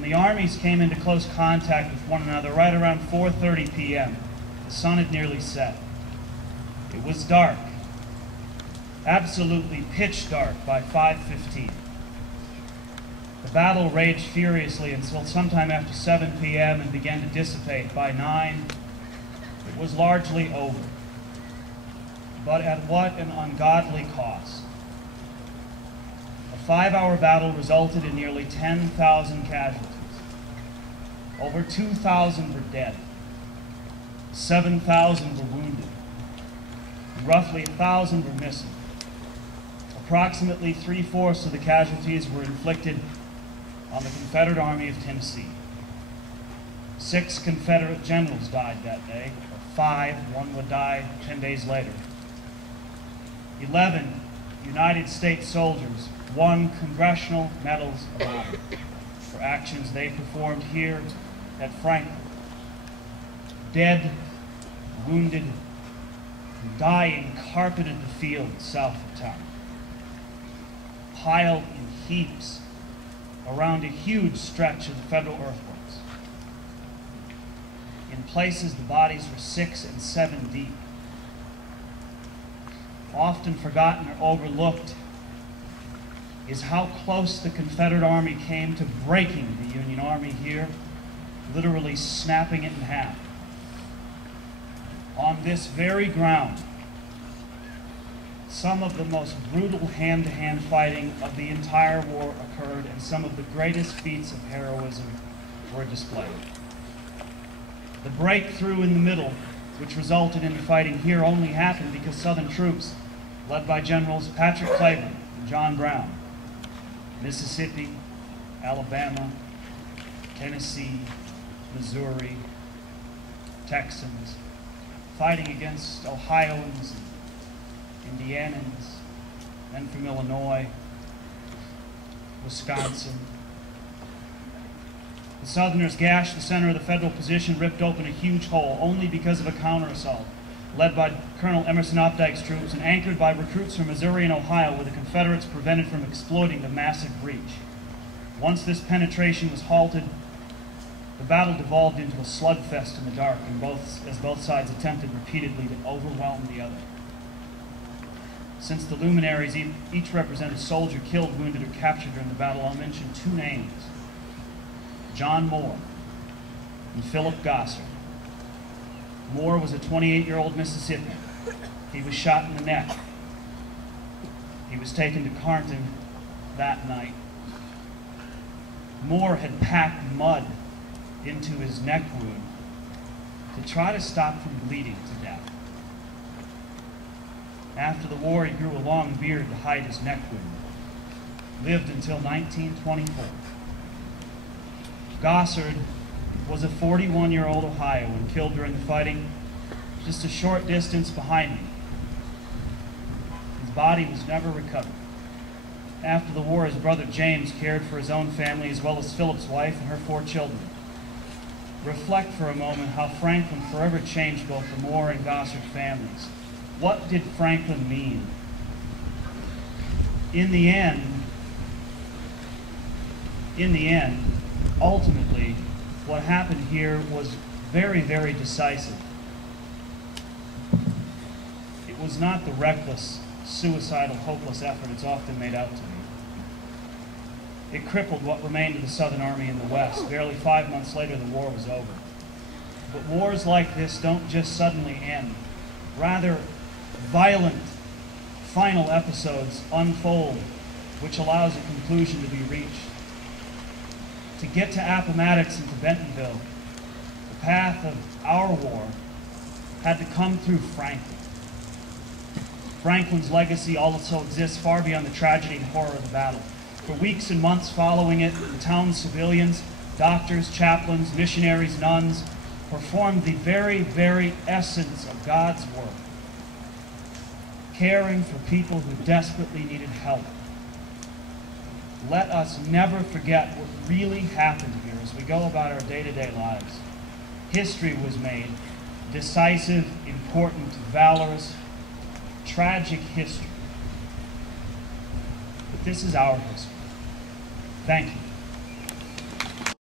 when the armies came into close contact with one another right around 4:30 p.m., the sun had nearly set. It was dark, absolutely pitch dark by 5:15. The battle raged furiously until sometime after 7 p.m. and began to dissipate. By 9, it was largely over. But at what an ungodly cost. A 5-hour battle resulted in nearly 10,000 casualties. Over 2,000 were dead. 7,000 were wounded. And roughly 1,000 were missing. Approximately 3/4 of the casualties were inflicted on the Confederate Army of Tennessee. 6 Confederate generals died that day, or 5, one would die 10 days later. 11 United States soldiers won Congressional Medals of Honor for actions they performed here at Franklin. Dead, wounded, and dying carpeted the fields south of town, piled in heaps around a huge stretch of the federal earthworks. In places, the bodies were 6 and 7 deep. Often forgotten or overlooked is how close the Confederate Army came to breaking the Union Army here, literally snapping it in half. On this very ground, some of the most brutal hand-to-hand fighting of the entire war occurred, and some of the greatest feats of heroism were displayed. The breakthrough in the middle, which resulted in the fighting here, only happened because Southern troops, led by Generals Patrick Cleburne and John Brown, Mississippi, Alabama, Tennessee, Missouri, Texans, fighting against Ohioans, Indianans, men from Illinois, Wisconsin. The Southerners gashed the center of the Federal position, ripped open a huge hole, only because of a counterassault led by Colonel Emerson Opdyke's troops and anchored by recruits from Missouri and Ohio, where the Confederates prevented from exploiting the massive breach. Once this penetration was halted, the battle devolved into a slugfest in the dark, as both sides attempted repeatedly to overwhelm the other. Since the luminaries each represent a soldier killed, wounded, or captured during the battle, I'll mention 2 names: John Moore and Philip Gossard. Moore was a 28-year-old Mississippian. He was shot in the neck. He was taken to Carnton that night. Moore had packed mud into his neck wound to try to stop from bleeding to death. After the war, he grew a long beard to hide his neck wound. Lived until 1924. Gossard was a 41-year-old Ohioan killed during the fighting just a short distance behind me. His body was never recovered. After the war, his brother James cared for his own family as well as Philip's wife and her 4 children. Reflect for a moment how Franklin forever changed both the Moore and Gossard families. What did Franklin mean? In the end, ultimately, what happened here was very, very decisive. It was not the reckless, suicidal, hopeless effort it's often made out to be. It crippled what remained of the Southern Army in the West. Barely 5 months later, the war was over. But wars like this don't just suddenly end. Rather, violent, final episodes unfold, which allows a conclusion to be reached. To get to Appomattox and to Bentonville, the path of our war had to come through Franklin. Franklin's legacy also exists far beyond the tragedy and horror of the battle. For weeks and months following it, the town's civilians, doctors, chaplains, missionaries, nuns, performed the very, very essence of God's work, caring for people who desperately needed help. Let us never forget what really happened here as we go about our day-to-day lives. History was made, decisive, important, valorous, tragic history. But this is our history. Thank you.